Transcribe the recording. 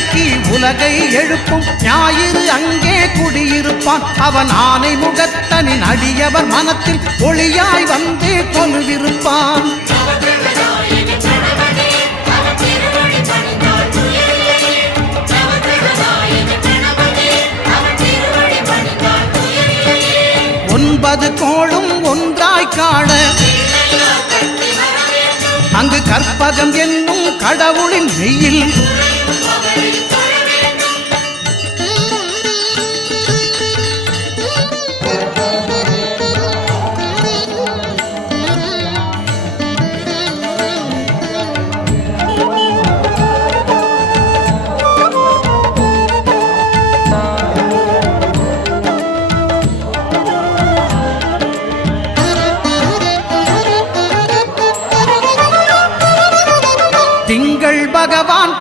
விளக்கி உலகை எழுப்பும் ஞாயிறு அங்கே குடியிருப்பான். அவன் ஆனை முகத்தனின் அடியவர் மனத்தில் ஒளியாய் வந்து கொலுவிருப்பான். ஒன்பது கோளும் ஒன்றாய் காண அங்கு கற்பகம் என்னும் கடவுளின் மெய்யில்